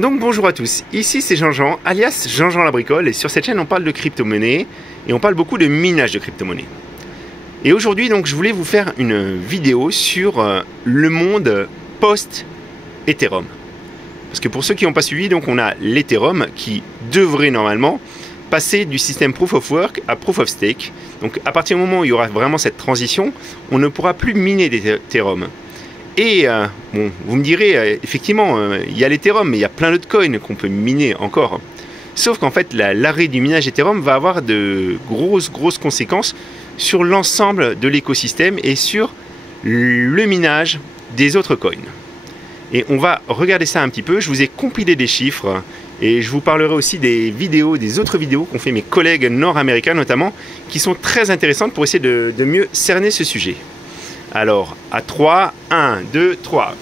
Donc bonjour à tous, ici c'est Jean-Jean, alias Jean-Jean la bricole, et sur cette chaîne on parle de crypto-monnaie, et on parle beaucoup de minage de crypto-monnaie. Et aujourd'hui donc je voulais vous faire une vidéo sur le monde post-Ethereum. Parce que pour ceux qui n'ont pas suivi, donc on a l'Ethereum qui devrait normalement passer du système Proof of Work à Proof of Stake. Donc à partir du moment où il y aura vraiment cette transition, on ne pourra plus miner d'Ethereum. Et bon, vous me direz, effectivement, il y a l'Ethereum, mais il y a plein d'autres coins qu'on peut miner encore. Sauf qu'en fait, l'arrêt du minage Ethereum va avoir de grosses conséquences sur l'ensemble de l'écosystème et sur le minage des autres coins. Et on va regarder ça un petit peu. Je vous ai compilé des chiffres et je vous parlerai aussi des autres vidéos qu'ont fait mes collègues nord-américains notamment, qui sont très intéressantes pour essayer de mieux cerner ce sujet. Alors, à 3, 1, 2, 3.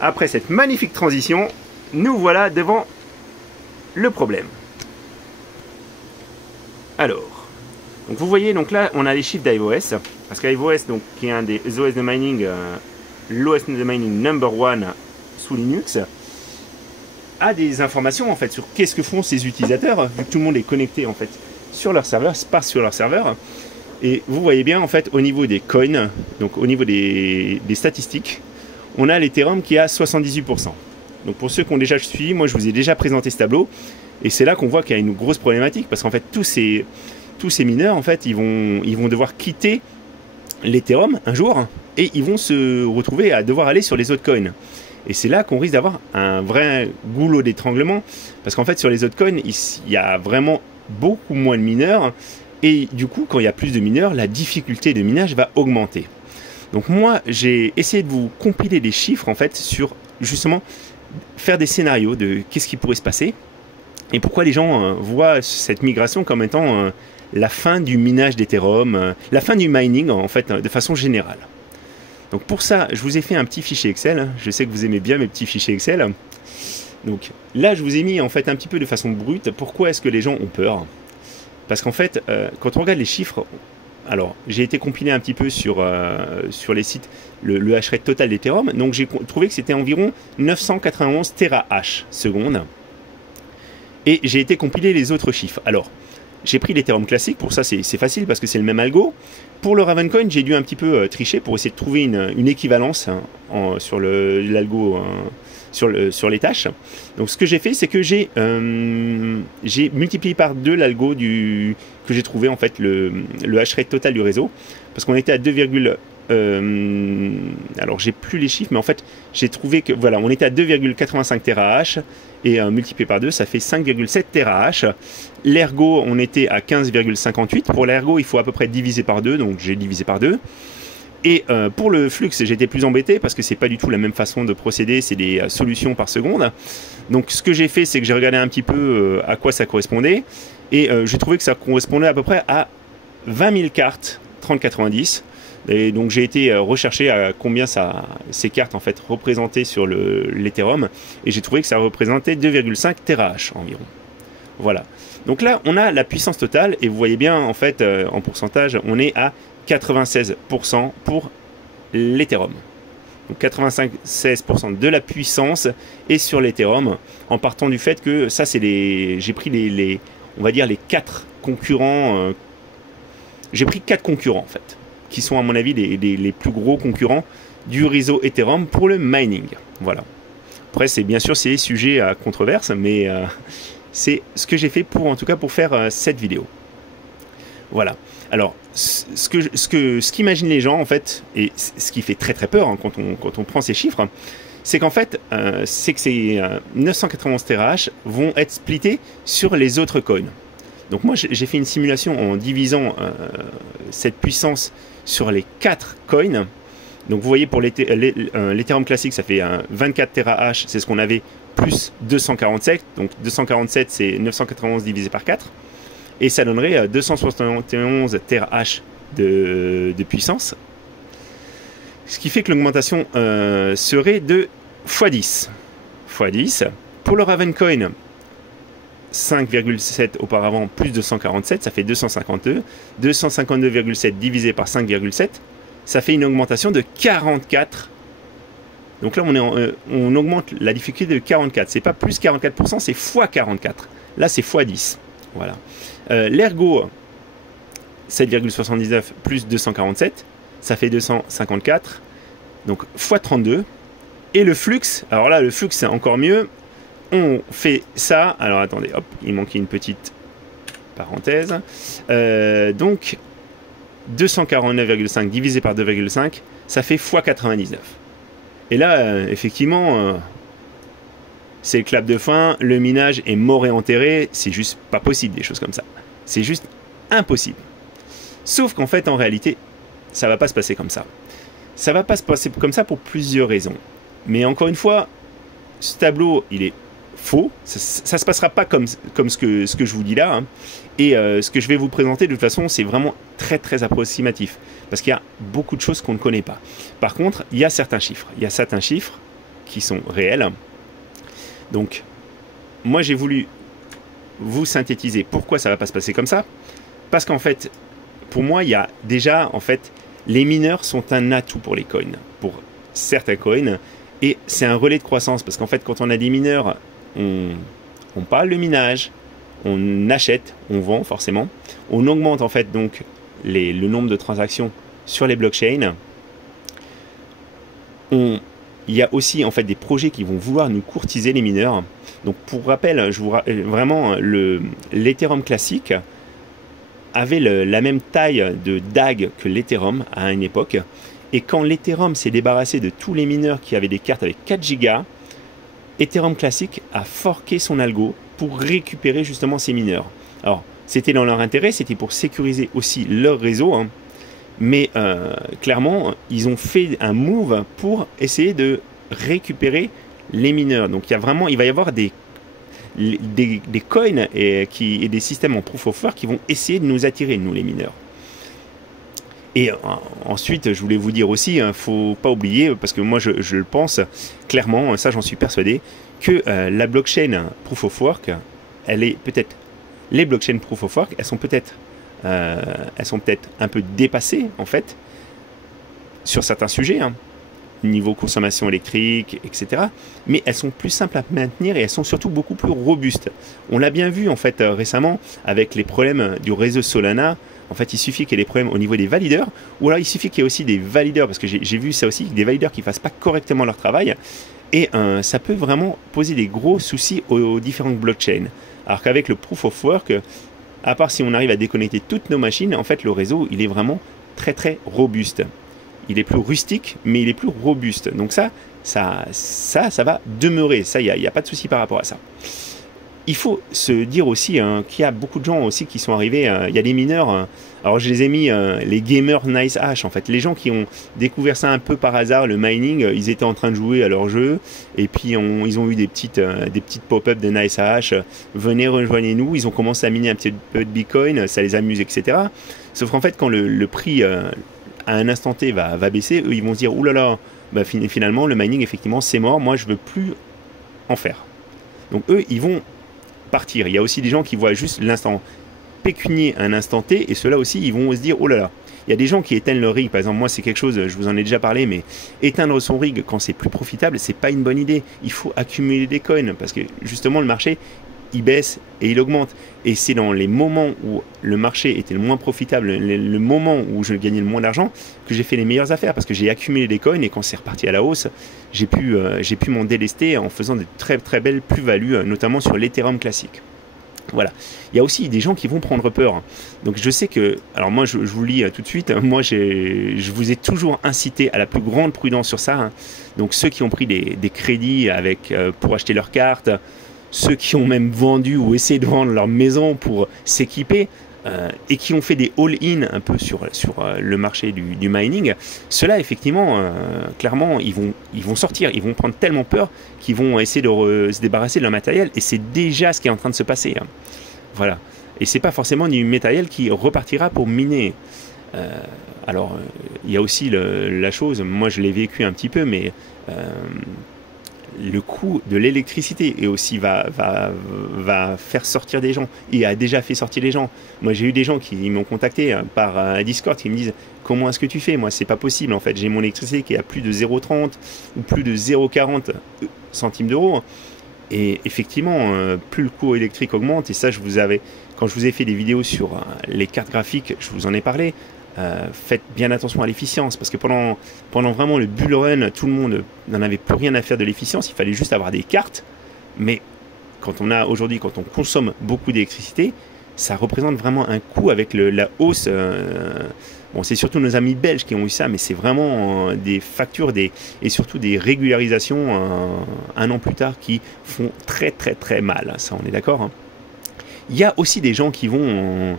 Après cette magnifique transition, nous voilà devant le problème. Alors, donc vous voyez, donc là, on a les chiffres d'IOS, parce qu'IOS, donc qui est un des OS de mining, l'OS de mining number one sous Linux, a des informations en fait sur qu'est-ce que font ces utilisateurs, vu que tout le monde est connecté en fait sur leur serveur, se passe sur leur serveur. Et vous voyez bien en fait au niveau des coins, donc au niveau des statistiques, on a l'Ethereum qui est à 78%. Donc pour ceux qui ont déjà suivi, moi je vous ai déjà présenté ce tableau, et c'est là qu'on voit qu'il y a une grosse problématique, parce qu'en fait tous ces mineurs en fait ils vont devoir quitter l'Ethereum un jour, et ils vont se retrouver à devoir aller sur les autres coins. Et c'est là qu'on risque d'avoir un vrai goulot d'étranglement, parce qu'en fait sur les autres coins, il y a vraiment beaucoup moins de mineurs, et du coup quand il y a plus de mineurs, la difficulté de minage va augmenter. Donc moi j'ai essayé de vous compiler des chiffres en fait sur justement faire des scénarios de qu'est-ce qui pourrait se passer, et pourquoi les gens voient cette migration comme étant la fin du minage d'Ethereum, la fin du mining en fait de façon générale. Donc pour ça, je vous ai fait un petit fichier Excel. Je sais que vous aimez bien mes petits fichiers Excel. Donc là, je vous ai mis en fait un petit peu de façon brute. Pourquoi est-ce que les gens ont peur? Parce qu'en fait, quand on regarde les chiffres, alors j'ai été compilé un petit peu sur les sites le hash rate total d'Ethereum. Donc j'ai trouvé que c'était environ 991 terahash secondes. Et j'ai été compiler les autres chiffres. Alors, j'ai pris l'Ethereum classique, pour ça c'est facile parce que c'est le même algo. Pour le Ravencoin, j'ai dû un petit peu tricher pour essayer de trouver une équivalence sur l'algo, sur les tâches. Donc ce que j'ai fait, c'est que j'ai multiplié par 2 l'algo que j'ai trouvé en fait le hash rate total du réseau, parce qu'on était à 2, alors j'ai plus les chiffres, mais en fait j'ai trouvé que voilà, on était à 2,85 terahash et multiplié par 2 ça fait 5,7 terahash. L'ergo on était à 15,58. Pour l'ergo il faut à peu près diviser par 2, donc j'ai divisé par 2. Et pour le flux j'étais plus embêté parce que c'est pas du tout la même façon de procéder, c'est des solutions par seconde. Donc ce que j'ai fait, c'est que j'ai regardé un petit peu à quoi ça correspondait, et j'ai trouvé que ça correspondait à peu près à 20 000 cartes 3090. Et donc j'ai été rechercher à combien ces cartes en fait représentaient sur l'Ethereum, et j'ai trouvé que ça représentait 2,5 terahash environ. Voilà. Donc là on a la puissance totale, et vous voyez bien en fait en pourcentage on est à 96% pour l'Ethereum. Donc 96% de la puissance est sur l'Ethereum, en partant du fait que ça c'est j'ai pris on va dire les 4 concurrents. J'ai pris 4 concurrents en fait, qui sont à mon avis les plus gros concurrents du réseau Ethereum pour le mining. Voilà. Après c'est bien sûr c'est sujet à controverse, mais c'est ce que j'ai fait en tout cas pour faire cette vidéo. Voilà. Alors ce qu''imaginent les gens en fait, et ce qui fait très peur quand on prend ces chiffres, c'est qu'en fait c'est que ces 991 terahash vont être splittés sur les autres coins. Donc moi j'ai fait une simulation en divisant cette puissance sur les 4 coins. Donc vous voyez pour l'Ethereum classique ça fait 24 terahash, c'est ce qu'on avait, plus 247. Donc 247 c'est 991 divisé par 4. Et ça donnerait 271 terahash de puissance. Ce qui fait que l'augmentation serait de x10. x10. Pour le Ravencoin, 5,7 auparavant, plus 247, ça fait 252. 252,7 divisé par 5,7, ça fait une augmentation de 44 Donc là, on augmente la difficulté de 44. C'est pas plus 44%, c'est fois 44. Là, c'est fois 10. Voilà. L'ergo, 7,79 plus 247, ça fait 254. Donc fois 32. Et le flux, alors là, le flux, c'est encore mieux. On fait ça. Alors attendez, hop, il manquait une petite parenthèse. Donc 249,5 divisé par 2,5, ça fait fois 99. Et là, effectivement, c'est le clap de fin, le minage est mort et enterré, c'est juste pas possible des choses comme ça. C'est juste impossible. Sauf qu'en fait, en réalité, ça va pas se passer comme ça. Ça va pas se passer comme ça pour plusieurs raisons. Mais encore une fois, ce tableau, il est faux. Ça se passera pas comme ce que je vous dis là. Hein. Et ce que je vais vous présenter, de toute façon, c'est vraiment très très approximatif. Parce qu'il y a beaucoup de choses qu'on ne connaît pas. Par contre, il y a certains chiffres. Il y a certains chiffres qui sont réels. Donc, moi, j'ai voulu vous synthétiser pourquoi ça ne va pas se passer comme ça. Parce qu'en fait, pour moi, il y a déjà, en fait, les mineurs sont un atout pour les coins. Pour certains coins. Et c'est un relais de croissance. Parce qu'en fait, quand on a des mineurs, on parle de minage, on achète, on vend forcément. On augmente en fait donc le nombre de transactions sur les blockchains. Il y a aussi en fait des projets qui vont vouloir nous courtiser les mineurs. Donc pour rappel, vraiment l'Ethereum classique avait la même taille de DAG que l'Ethereum à une époque. Et quand l'Ethereum s'est débarrassé de tous les mineurs qui avaient des cartes avec 4 Go, Ethereum classique a forqué son algo pour récupérer justement ces mineurs. Alors, c'était dans leur intérêt, c'était pour sécuriser aussi leur réseau, hein, mais clairement, ils ont fait un move pour essayer de récupérer les mineurs. Donc, il va y avoir des coins et des systèmes en proof of work qui vont essayer de nous attirer, nous les mineurs. Et ensuite, je voulais vous dire aussi, il ne faut pas oublier, parce que moi je le pense clairement, ça j'en suis persuadé, que la blockchain Proof of Work, les blockchains Proof of Work, elles sont peut-être un peu dépassées en fait, sur certains sujets, hein, niveau consommation électrique, etc. Mais elles sont plus simples à maintenir et elles sont surtout beaucoup plus robustes. On l'a bien vu en fait récemment avec les problèmes du réseau Solana. En fait, il suffit qu'il y ait des problèmes au niveau des valideurs, ou alors il suffit qu'il y ait aussi des valideurs, parce que j'ai vu ça aussi, des valideurs qui ne fassent pas correctement leur travail, et ça peut vraiment poser des gros soucis aux différentes blockchains. Alors qu'avec le Proof of Work, à part si on arrive à déconnecter toutes nos machines, en fait, le réseau, il est vraiment très très robuste. Il est plus rustique, mais il est plus robuste. Donc ça va demeurer, ça, il n'y a pas de souci par rapport à ça. Il faut se dire aussi qu'il y a beaucoup de gens aussi qui sont arrivés, il y a des mineurs, alors je les ai mis les gamers NiceHash en fait, les gens qui ont découvert ça un peu par hasard, le mining, ils étaient en train de jouer à leur jeu, et puis ils ont eu des petites pop-up de NiceHash, venez rejoignez-nous, ils ont commencé à miner un petit peu de Bitcoin, ça les amuse, etc. Sauf qu'en fait quand le prix à un instant T va baisser, eux ils vont se dire, oulala, bah, finalement le mining effectivement c'est mort, moi je veux plus en faire. Donc eux ils vont partir. Il y a aussi des gens qui voient juste l'instant pécunier un instant T, et ceux-là aussi ils vont se dire oh là là. Il y a des gens qui éteignent leur rig, par exemple moi c'est quelque chose, je vous en ai déjà parlé, mais éteindre son rig quand c'est plus profitable, c'est pas une bonne idée. Il faut accumuler des coins parce que justement le marché il baisse et il augmente, et c'est dans les moments où le marché était le moins profitable, le moment où je gagnais le moins d'argent, que j'ai fait les meilleures affaires, parce que j'ai accumulé des coins, et quand c'est reparti à la hausse, j'ai pu m'en délester en faisant de très très belles plus-values, notamment sur l'Ethereum classique. Voilà. Il y a aussi des gens qui vont prendre peur. Donc je sais que, alors moi je vous lis tout de suite, moi je vous ai toujours incité à la plus grande prudence sur ça, hein. Donc ceux qui ont pris des crédits pour acheter leurs cartes, ceux qui ont même vendu ou essayé de vendre leur maison pour s'équiper, et qui ont fait des all-in un peu sur le marché du mining, ceux-là effectivement, clairement, ils vont sortir, ils vont prendre tellement peur qu'ils vont essayer de se débarrasser de leur matériel, et c'est déjà ce qui est en train de se passer, hein. Voilà. Et c'est pas forcément du matériel qui repartira pour miner. Il y a aussi la chose, moi je l'ai vécu un petit peu, mais le coût de l'électricité et aussi va faire sortir des gens et a déjà fait sortir des gens. Moi j'ai eu des gens qui m'ont contacté par Discord qui me disent comment est-ce que tu fais? Moi c'est pas possible en fait, j'ai mon électricité qui est à plus de 0,30 ou plus de 0,40 centimes d'euros et effectivement plus le coût électrique augmente et ça quand je vous ai fait des vidéos sur les cartes graphiques, je vous en ai parlé. Faites bien attention à l'efficience parce que pendant vraiment le bull run, tout le monde n'en avait plus rien à faire de l'efficience, il fallait juste avoir des cartes, mais quand on consomme beaucoup d'électricité, ça représente vraiment un coût avec la hausse. Bon, c'est surtout nos amis belges qui ont eu ça, mais c'est vraiment des factures et surtout des régularisations un an plus tard qui font très très très mal, ça on est d'accord hein. Il y a aussi des gens qui vont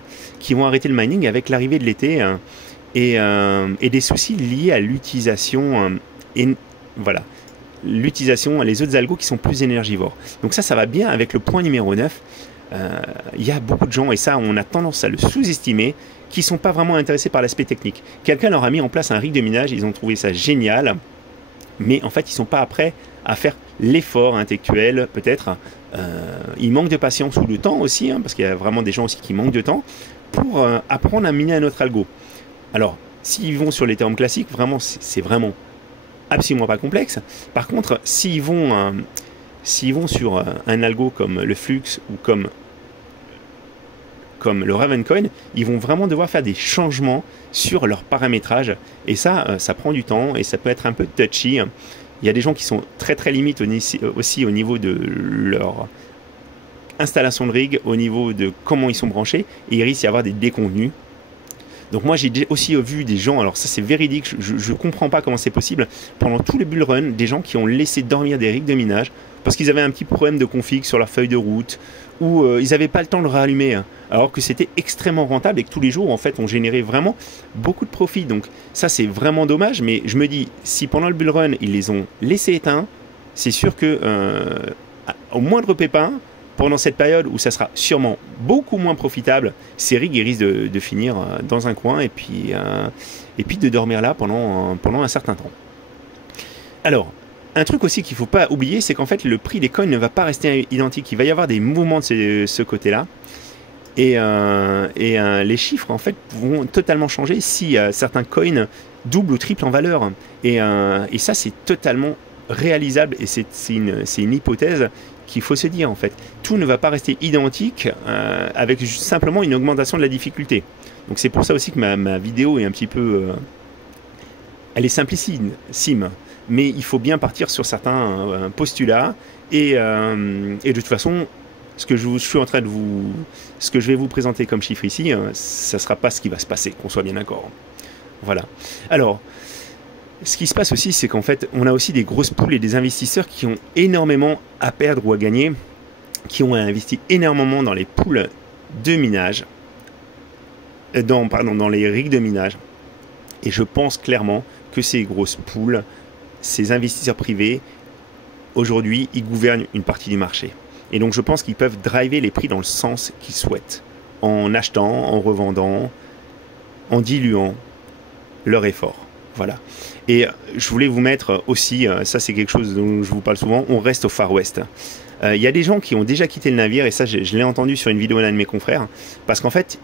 arrêter le mining avec l'arrivée de l'été et des soucis liés à l'utilisation voilà, l'utilisation, les autres algos qui sont plus énergivores. Donc ça va bien avec le point numéro 9. Il y a beaucoup de gens, et ça on a tendance à le sous-estimer, qui ne sont pas vraiment intéressés par l'aspect technique. Quelqu'un leur a mis en place un rig de minage, ils ont trouvé ça génial, mais en fait ils ne sont pas prêts à faire l'effort intellectuel peut-être. Il manque de patience ou de temps aussi, hein, parce qu'il y a vraiment des gens aussi qui manquent de temps pour apprendre à miner un autre algo. Alors, s'ils vont sur l'Ethereum classique, vraiment, c'est vraiment absolument pas complexe. Par contre, s'ils vont sur un algo comme le Flux ou comme le Ravencoin, ils vont vraiment devoir faire des changements sur leur paramétrage. Et ça prend du temps et ça peut être un peu touchy. Il y a des gens qui sont très très limites aussi au niveau de leur installation de rig, au niveau de comment ils sont branchés, et il risque d'y avoir des déconvenus. Donc moi j'ai aussi vu des gens, alors ça c'est véridique, je ne comprends pas comment c'est possible, pendant tout le bull run, des gens qui ont laissé dormir des rigs de minage, parce qu'ils avaient un petit problème de config sur leur feuille de route, ou ils n'avaient pas le temps de le rallumer, hein, alors que c'était extrêmement rentable et que tous les jours en fait on générait vraiment beaucoup de profit. Donc ça c'est vraiment dommage, mais je me dis, si pendant le bull run ils les ont laissés éteints, c'est sûr que au moindre pépin, pendant cette période où ça sera sûrement beaucoup moins profitable, ces rigs ils risquent de finir dans un coin et puis de dormir là pendant un certain temps. Alors, un truc aussi qu'il ne faut pas oublier, c'est qu'en fait le prix des coins ne va pas rester identique. Il va y avoir des mouvements de ce côté-là. Et les chiffres en fait vont totalement changer si certains coins doublent ou triplent en valeur. Et ça c'est totalement réalisable et c'est une hypothèse qu'il faut se dire en fait. Tout ne va pas rester identique avec simplement une augmentation de la difficulté. Donc c'est pour ça aussi que ma vidéo est un petit peu... elle est simplissime, mais il faut bien partir sur certains postulats et de toute façon, ce que je vais vous présenter comme chiffre ici, ça ne sera pas ce qui va se passer, qu'on soit bien d'accord. Voilà. Alors, ce qui se passe aussi, c'est qu'en fait, on a aussi des grosses poules et des investisseurs qui ont énormément à perdre ou à gagner, qui ont investi énormément dans les poules de minage, dans les rigs de minage. Et je pense clairement que ces grosses poules, ces investisseurs privés, aujourd'hui, ils gouvernent une partie du marché. Et donc, je pense qu'ils peuvent driver les prix dans le sens qu'ils souhaitent, en achetant, en revendant, en diluant leur effort. Voilà. Et je voulais vous mettre aussi, ça c'est quelque chose dont je vous parle souvent, on reste au Far West. Il y a des gens qui ont déjà quitté le navire, et ça je l'ai entendu sur une vidéo d'un de mes confrères, parce qu'en fait,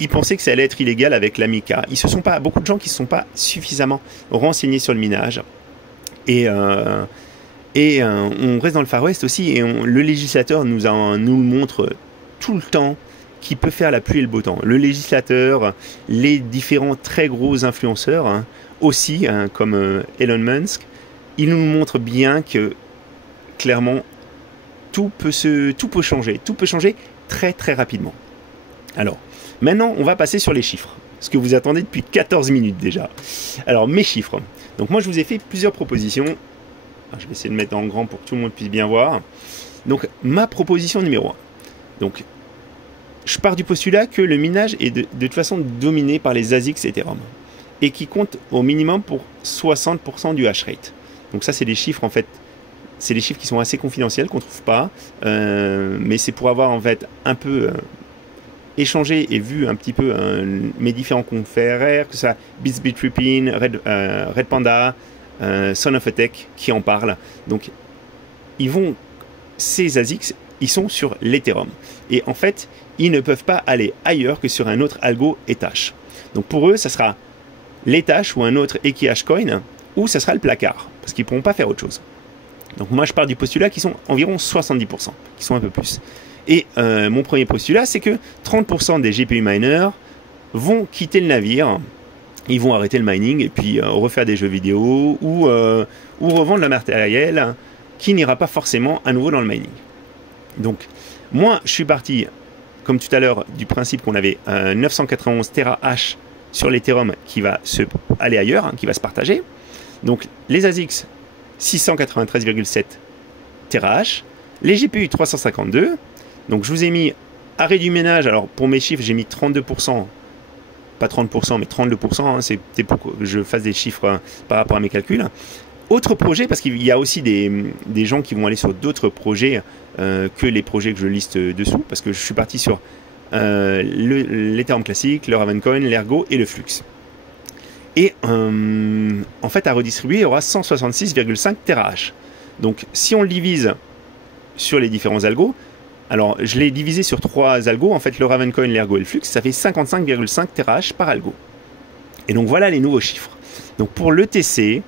ils pensaient que ça allait être illégal avec l'Amica. Beaucoup de gens qui ne se sont pas suffisamment renseignés sur le minage. Et on reste dans le Far West aussi, et le législateur nous le montre tout le temps, qui peut faire la pluie et le beau temps. Le législateur, les différents très gros influenceurs, hein, aussi, hein, comme Elon Musk, ils nous montrent bien que, clairement, tout peut changer. Tout peut changer très très rapidement. Alors, maintenant, on va passer sur les chiffres. Ce que vous attendez depuis 14 minutes déjà. Alors, mes chiffres. Donc moi, je vous ai fait plusieurs propositions. Alors, je vais essayer de mettre en grand pour que tout le monde puisse bien voir. Donc, ma proposition numéro 1. Donc, je pars du postulat que le minage est de toute façon dominé par les ASICs Ethereum et qui compte au minimum pour 60% du hash rate. Donc ça, c'est des chiffres en fait, c'est des chiffres qui sont assez confidentiels, qu'on ne trouve pas, mais c'est pour avoir en fait un peu échangé et vu un petit peu mes différents confrères, que ce soit BitsBitTrippin, Red Panda, Son of a Tech qui en parlent. Donc ces ASICs, ils sont sur l'Ethereum. Et en fait, ils ne peuvent pas aller ailleurs que sur un autre algo Ethash. Donc pour eux, ça sera l'Ethash ou un autre Equihash Coin, ou ça sera le placard, parce qu'ils ne pourront pas faire autre chose. Donc moi, je pars du postulat qui sont environ 70%, qui sont un peu plus. Et mon premier postulat, c'est que 30% des GPU miners vont quitter le navire, ils vont arrêter le mining et puis refaire des jeux vidéo ou revendre le matériel qui n'ira pas forcément à nouveau dans le mining. Donc, moi, je suis parti, comme tout à l'heure, du principe qu'on avait 991 terahash sur l'Ethereum qui va aller ailleurs, qui va se partager. Donc, les ASICs, 693,7 terahash, les GPU 352. Donc, je vous ai mis arrêt du ménage. Alors, pour mes chiffres, j'ai mis 32%. Pas 30%, mais 32%, hein, c'était pour que je fasse des chiffres par rapport à mes calculs. Autre projet, parce qu'il y a aussi des gens qui vont aller sur d'autres projets que les projets que je liste dessous, parce que je suis parti sur l'Ethereum classique, le Ravencoin, l'Ergo et le Flux. Et en fait, à redistribuer, il y aura 166,5 terahash. Donc, si on le divise sur les différents algos, alors je l'ai divisé sur 3 algos, en fait le Ravencoin, l'Ergo et le Flux, ça fait 55,5 terahash par algo. Et donc voilà les nouveaux chiffres. Donc pour l'ETC,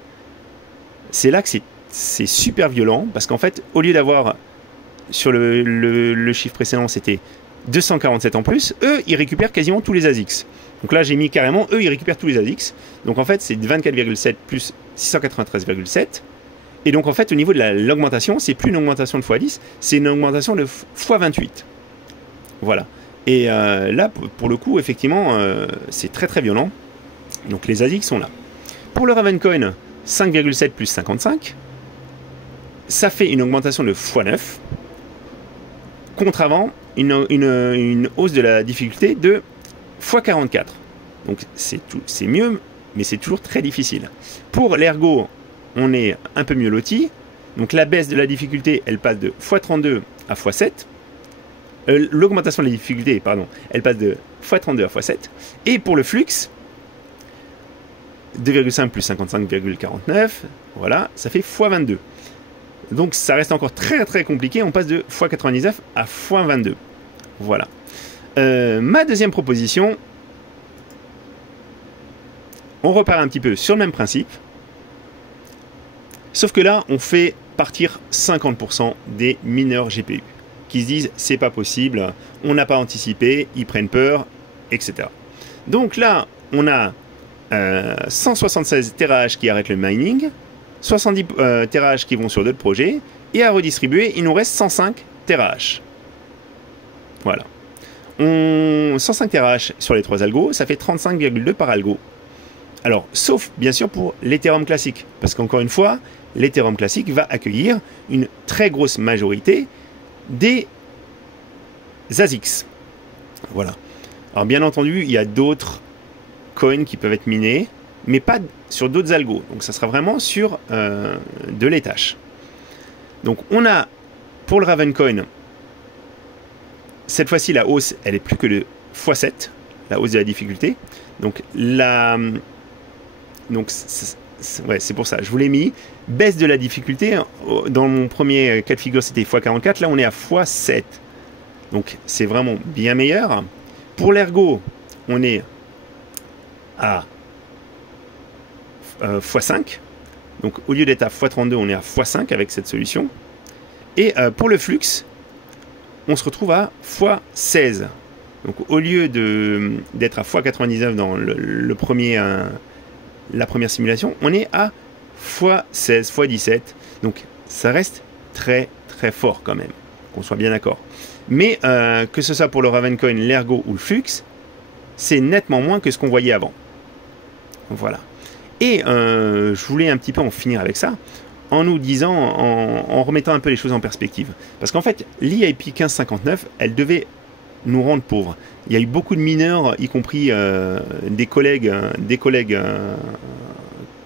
c'est là que c'est super violent, parce qu'en fait, au lieu d'avoir, sur le chiffre précédent, c'était 247 en plus, eux, ils récupèrent quasiment tous les ASICs. Donc là, j'ai mis carrément, eux, ils récupèrent tous les ASICs. Donc en fait, c'est 24,7 plus 693,7. Et donc en fait, au niveau de l'augmentation, c'est plus une augmentation de x10, c'est une augmentation de x28. Voilà. Et là, pour le coup, effectivement, c'est très très violent. Donc les ASICs sont là. Pour le Ravencoin, 5,7 plus 55, ça fait une augmentation de x9. Contre avant, une hausse de la difficulté de x44. Donc c'est mieux, mais c'est toujours très difficile. Pour l'Ergo, on est un peu mieux loti. Donc la baisse de la difficulté, elle passe de x32 à x7. L'augmentation de la difficulté, pardon, elle passe de x32 à x7. Et pour le Flux, 2,5 plus 55,49, voilà, ça fait x22. Donc ça reste encore très très compliqué, on passe de x99 à x22. Voilà. Ma deuxième proposition, on repart un petit peu sur le même principe, sauf que là, on fait partir 50% des mineurs GPU, qui se disent, c'est pas possible, on n'a pas anticipé, ils prennent peur, etc. Donc là, on a 176 terahash qui arrêtent le mining, 70 terahash qui vont sur d'autres projets, et à redistribuer, il nous reste 105 terahash. Voilà. 105 terahash sur les 3 algos, ça fait 35,2 par algo. Alors, sauf bien sûr pour l'Ethereum classique, parce qu'encore une fois, l'Ethereum classique va accueillir une très grosse majorité des ASICs. Voilà. Alors bien entendu, il y a d'autres coins qui peuvent être minés, mais pas sur d'autres algos. Donc ça sera vraiment sur de l'Ethash. Donc on a, pour le Ravencoin, cette fois-ci la hausse, elle est plus que de x7, la hausse de la difficulté. Donc ouais, c'est pour ça, je vous l'ai mis. Baisse de la difficulté, dans mon premier cas de figure c'était x44, là on est à x7. Donc c'est vraiment bien meilleur. Pour l'Ergo, on est à x5. Donc au lieu d'être à x32, on est à x5 avec cette solution. Et pour le Flux, on se retrouve à x16. Donc au lieu d'être à x99 dans la première simulation, on est à x16, x17. Donc ça reste très très fort quand même, qu'on soit bien d'accord. Mais que ce soit pour le Ravencoin, l'Ergo ou le Flux, c'est nettement moins que ce qu'on voyait avant. Voilà. Et je voulais un petit peu en finir avec ça, en nous disant, en remettant un peu les choses en perspective. Parce qu'en fait, l'EIP 1559, elle devait nous rendre pauvres. Il y a eu beaucoup de mineurs, y compris des collègues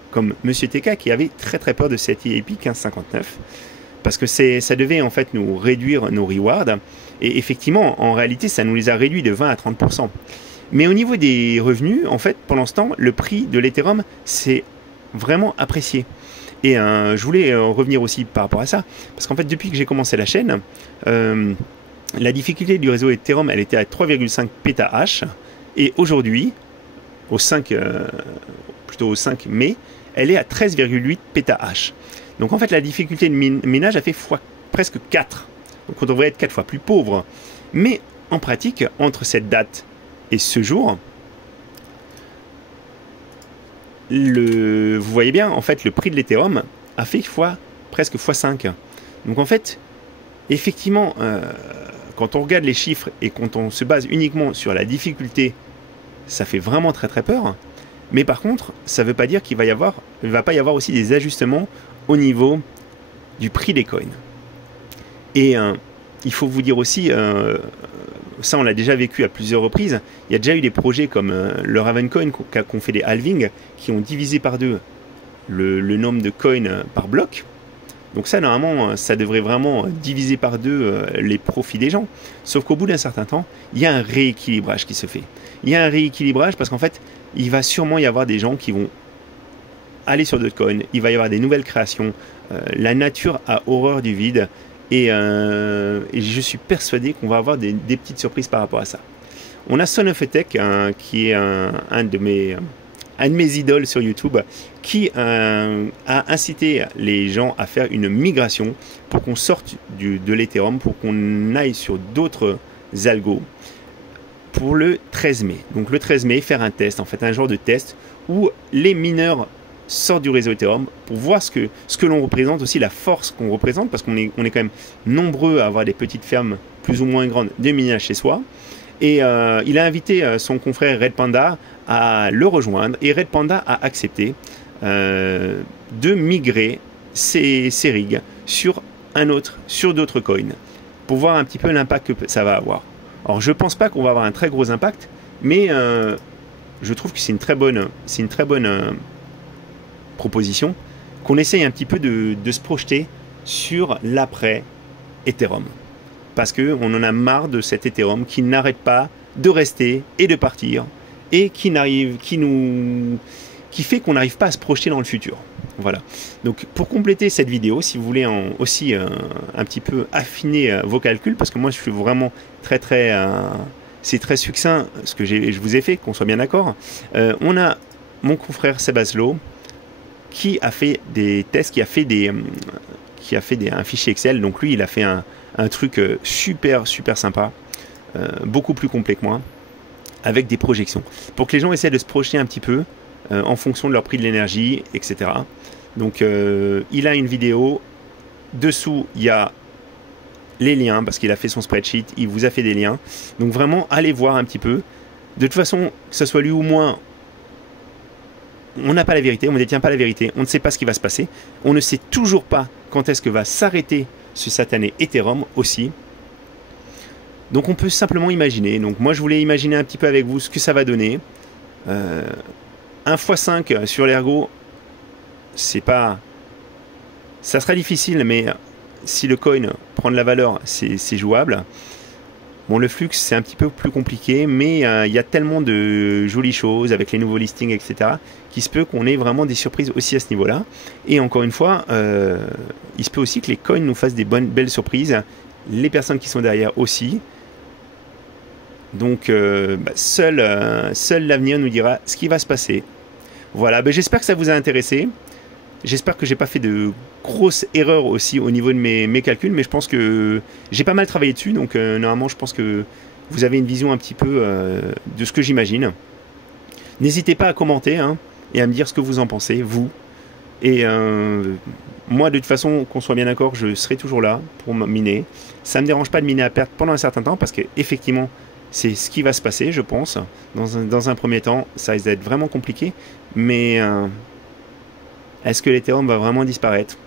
comme Monsieur TK, qui avaient très très peur de cette EIP 1559. Parce que ça devait en fait nous réduire nos rewards. Et effectivement, en réalité, ça nous les a réduits de 20 à 30%. Mais au niveau des revenus, en fait, pour l'instant, le prix de l'Ethereum s'est vraiment apprécié. Et je voulais revenir aussi par rapport à ça, parce qu'en fait, depuis que j'ai commencé la chaîne, la difficulté du réseau Ethereum, elle était à 3,5 pétahash, et aujourd'hui, plutôt au 5 mai, elle est à 13,8 pétahash. Donc en fait, la difficulté de minage a fait presque 4. Donc on devrait être 4 fois plus pauvre. Mais en pratique, entre cette date et ce jour, vous voyez bien, en fait, le prix de l'Ethereum a fait presque x5. Donc en fait, effectivement, quand on regarde les chiffres et quand on se base uniquement sur la difficulté, ça fait vraiment très très peur. Mais par contre, ça ne veut pas dire qu'il va pas y avoir aussi des ajustements au niveau du prix des coins. Et il faut vous dire aussi, ça on l'a déjà vécu à plusieurs reprises, il y a déjà eu des projets comme le Ravencoin qui ont fait des halvings, qui ont divisé par 2 le nombre de coins par bloc. Donc ça, normalement, ça devrait vraiment diviser par 2 les profits des gens. Sauf qu'au bout d'un certain temps, il y a un rééquilibrage qui se fait. Il y a un rééquilibrage parce qu'en fait, il va sûrement y avoir des gens qui vont aller sur d'autres coins. Il va y avoir des nouvelles créations. La nature a horreur du vide. Et je suis persuadé qu'on va avoir des petites surprises par rapport à ça. On a Son of a Tech, qui est un de mes idoles sur YouTube, qui a incité les gens à faire une migration pour qu'on sorte de l'Ethereum, pour qu'on aille sur d'autres algos pour le 13 mai. Donc le 13 mai, faire un test, en fait un genre de test où les mineurs sortent du réseau Ethereum pour voir ce que l'on représente, aussi la force qu'on représente, parce qu'on est quand même nombreux à avoir des petites fermes plus ou moins grandes de minage chez soi. Et il a invité son confrère Red Panda à le rejoindre, et Red Panda a accepté de migrer ses rigs sur d'autres coins pour voir un petit peu l'impact que ça va avoir. Alors je pense pas qu'on va avoir un très gros impact, mais je trouve que c'est une très bonne proposition, qu'on essaye un petit peu de se projeter sur l'après Ethereum, parce qu'on en a marre de cet Ethereum qui n'arrête pas de rester et de partir, et qui fait qu'on n'arrive pas à se projeter dans le futur. Voilà. Donc pour compléter cette vidéo, si vous voulez aussi un petit peu affiner vos calculs, parce que moi je suis vraiment c'est très succinct ce que je vous ai fait, qu'on soit bien d'accord. On a mon confrère Sébastien qui a fait des tests, qui a fait un fichier Excel. Donc lui, il a fait un truc super sympa, beaucoup plus complet que moi, avec des projections, pour que les gens essaient de se projeter un petit peu en fonction de leur prix de l'énergie, etc. Donc il a une vidéo, dessous il y a les liens, parce qu'il a fait son spreadsheet, il vous a fait des liens. Donc vraiment, allez voir un petit peu. De toute façon, que ce soit lui ou moi, on n'a pas la vérité, on ne détient pas la vérité, on ne sait pas ce qui va se passer, on ne sait toujours pas quand est-ce que va s'arrêter ce satané Ethereum aussi. Donc on peut simplement imaginer. Donc moi je voulais imaginer un petit peu avec vous ce que ça va donner. 1 x 5 sur l'ergo, c'est pas... ça sera difficile, mais si le coin prend de la valeur, c'est jouable. Bon, le flux, c'est un petit peu plus compliqué, mais il y a tellement de jolies choses avec les nouveaux listings, etc., qu'il se peut qu'on ait vraiment des surprises aussi à ce niveau-là. Et encore une fois, il se peut aussi que les coins nous fassent des belles surprises, les personnes qui sont derrière aussi. Donc, seul l'avenir nous dira ce qui va se passer. Voilà, j'espère que ça vous a intéressé. J'espère que j'ai pas fait de grosses erreurs aussi au niveau de mes calculs, mais je pense que j'ai pas mal travaillé dessus, donc normalement je pense que vous avez une vision un petit peu de ce que j'imagine. N'hésitez pas à commenter et à me dire ce que vous en pensez, vous. Et moi, de toute façon, qu'on soit bien d'accord, je serai toujours là pour miner. Ça ne me dérange pas de miner à perte pendant un certain temps, parce qu'effectivement, c'est ce qui va se passer, je pense. Dans un premier temps, ça risque d'être vraiment compliqué, mais... est-ce que l'Ethereum va vraiment disparaître?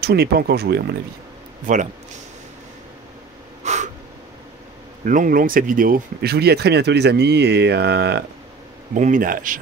Tout n'est pas encore joué à mon avis. Voilà. Longue cette vidéo. Je vous dis à très bientôt les amis et bon minage.